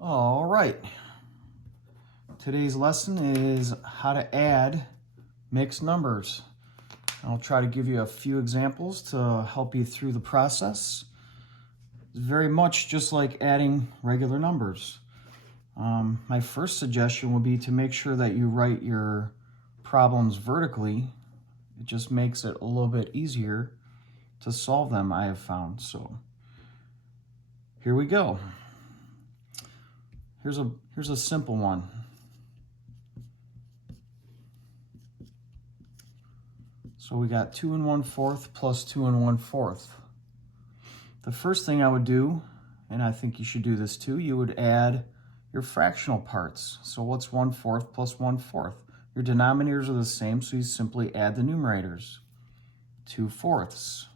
All right. Today's lesson is how to add mixed numbers. I'll try to give you a few examples to help you through the process. It's very much just like adding regular numbers. My first suggestion would be to make sure that you write your problems vertically. It just makes it a little bit easier to solve them, I have found. So here we go. Here's a simple one. So we got 2 1/4 plus 2 1/4. The first thing I would do, and I think you should do this too, you would add your fractional parts. So what's 1/4 plus 1/4? Your denominators are the same, so you simply add the numerators. 2/4.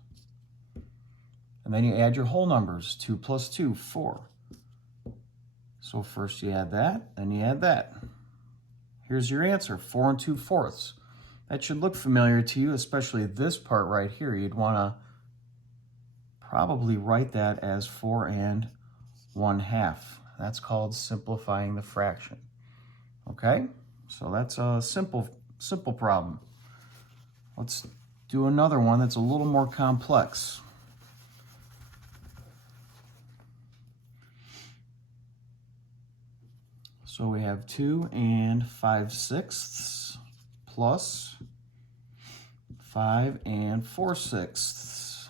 And then you add your whole numbers. 2 plus 2, 4. So first you add that, then you add that. Here's your answer, 4 2/4. That should look familiar to you, especially this part right here. You'd want to probably write that as 4 1/2. That's called simplifying the fraction. Okay, so that's a simple problem. Let's do another one that's a little more complex. So we have 2 5/6 plus 5 4/6.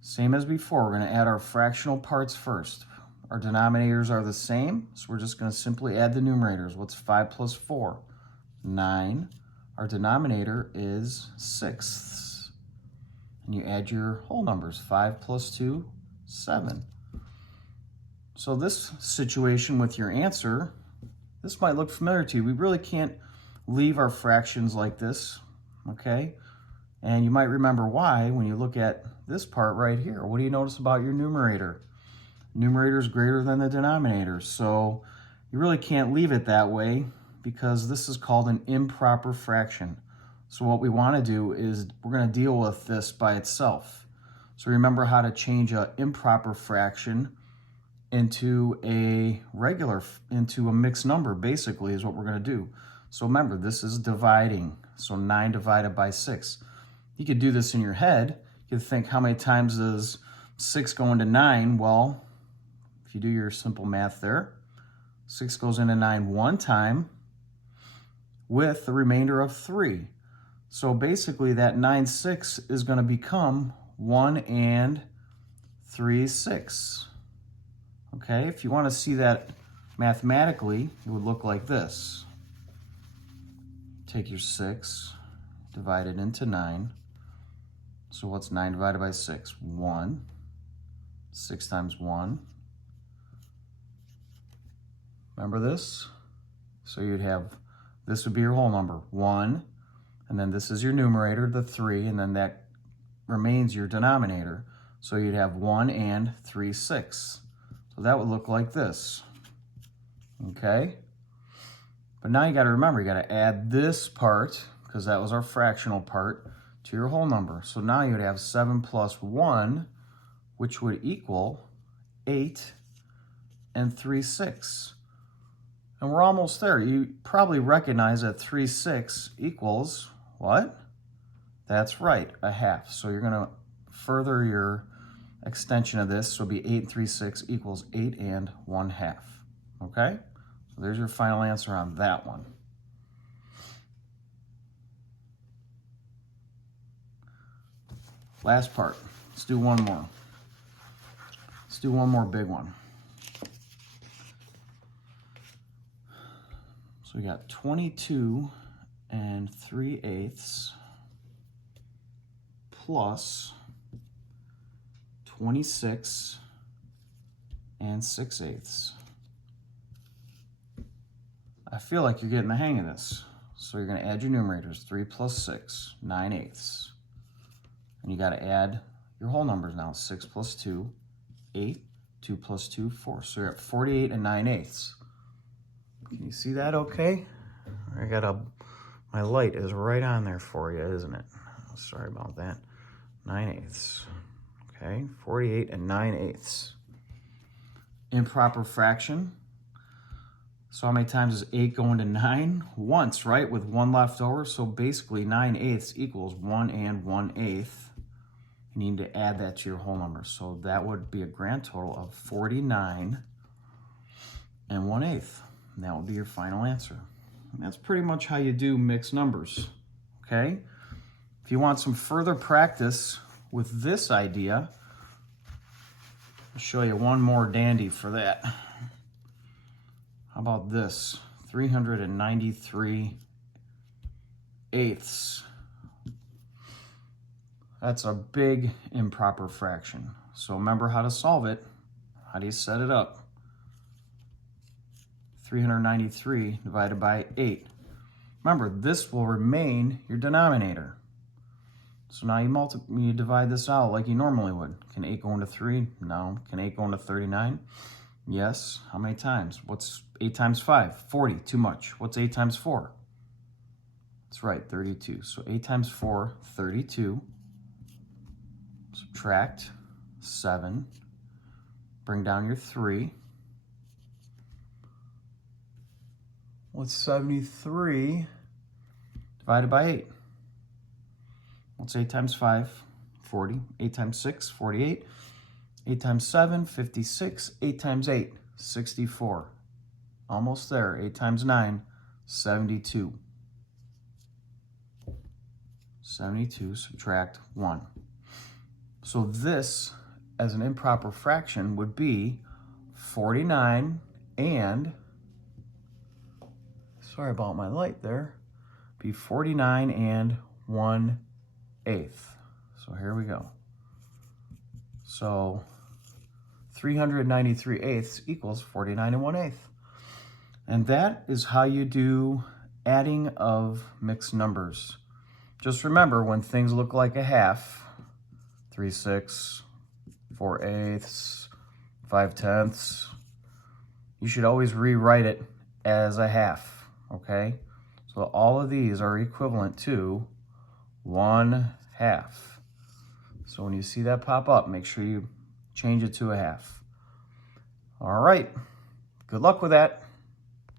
Same as before, we're going to add our fractional parts first. Our denominators are the same, so we're just going to simply add the numerators. What's 5 plus 4? 9. Our denominator is 6. And you add your whole numbers. 5 plus 2, 7. So this situation with your answer, this might look familiar to you. We really can't leave our fractions like this, okay? And you might remember why when you look at this part right here. What do you notice about your numerator? Numerator is greater than the denominator, so you really can't leave it that way because this is called an improper fraction. So what we want to do is we're going to deal with this by itself. So remember how to change an improper fraction into a mixed number, basically, is what we're going to do. So remember, this is dividing. So 9 divided by 6. You could do this in your head. You could think, how many times does 6 go into 9? Well, if you do your simple math there, 6 goes into 9 one time with the remainder of 3. So basically that 9/6 is going to become 1 3/6. Okay, if you want to see that mathematically, it would look like this. Take your 6, divide it into 9. So what's 9 divided by 6? 1. 6 times 1. Remember this? So you'd have, this would be your whole number, 1. And then this is your numerator, the 3, and then that remains your denominator. So you'd have 1 3/6. So that would look like this, okay? But now you got to remember, you got to add this part, because that was our fractional part, to your whole number. So now you would have 7 plus 1, which would equal 8 3/6. And we're almost there. You probably recognize that 3/6 equals what? That's right, a half. So you're going to further your extension of this, so it'll be 8 3/6 equals 8 1/2. Okay? So there's your final answer on that one. Last part. Let's do one more. Let's do one more big one. So we got 22 3/8 plus 26 6/8. I feel like you're getting the hang of this. So you're going to add your numerators. 3 plus 6, 9/8. And you got to add your whole numbers now. 6 plus 2, 8. 2 plus 2, 4. So you're at 48 9/8. Can you see that okay? I got my light is right on there for you, isn't it? Sorry about that. 9/8. Okay, 48 9/8. improper fraction. So how many times is 8 going to 9? Once, right? With 1 left over. So basically 9/8 equals 1 and 1/8. You need to add that to your whole number. So that would be a grand total of 49 and 1/8. And that would be your final answer. And that's pretty much how you do mixed numbers, okay? If you want some further practice with this idea, I'll show you one more dandy for that. How about this? 393/8. That's a big improper fraction. So remember how to solve it. How do you set it up? 393 divided by 8. Remember, this will remain your denominator. So now you divide this out like you normally would. Can 8 go into 3? No. Can 8 go into 39? Yes. How many times? What's 8 times 5? 40. Too much. What's 8 times 4? That's right, 32. So 8 times 4, 32. Subtract 7. Bring down your 3. What's 73 divided by 8? What's 8 times 5? 40. 8 times 6, 48. 8 times 7, 56. 8 times 8, 64. Almost there. 8 times 9, 72. 72, subtract 1. So this, as an improper fraction, would be 49 and, sorry about my light there, be 49 and 1/8. So here we go. So 393/8 equals 49 and 1/8. And that is how you do adding of mixed numbers. Just remember, when things look like a half, 3/6, 4/8, 5/10, you should always rewrite it as a half, okay? So all of these are equivalent to 1/2. So when you see that pop up, make sure you change it to a half. All right, good luck with that.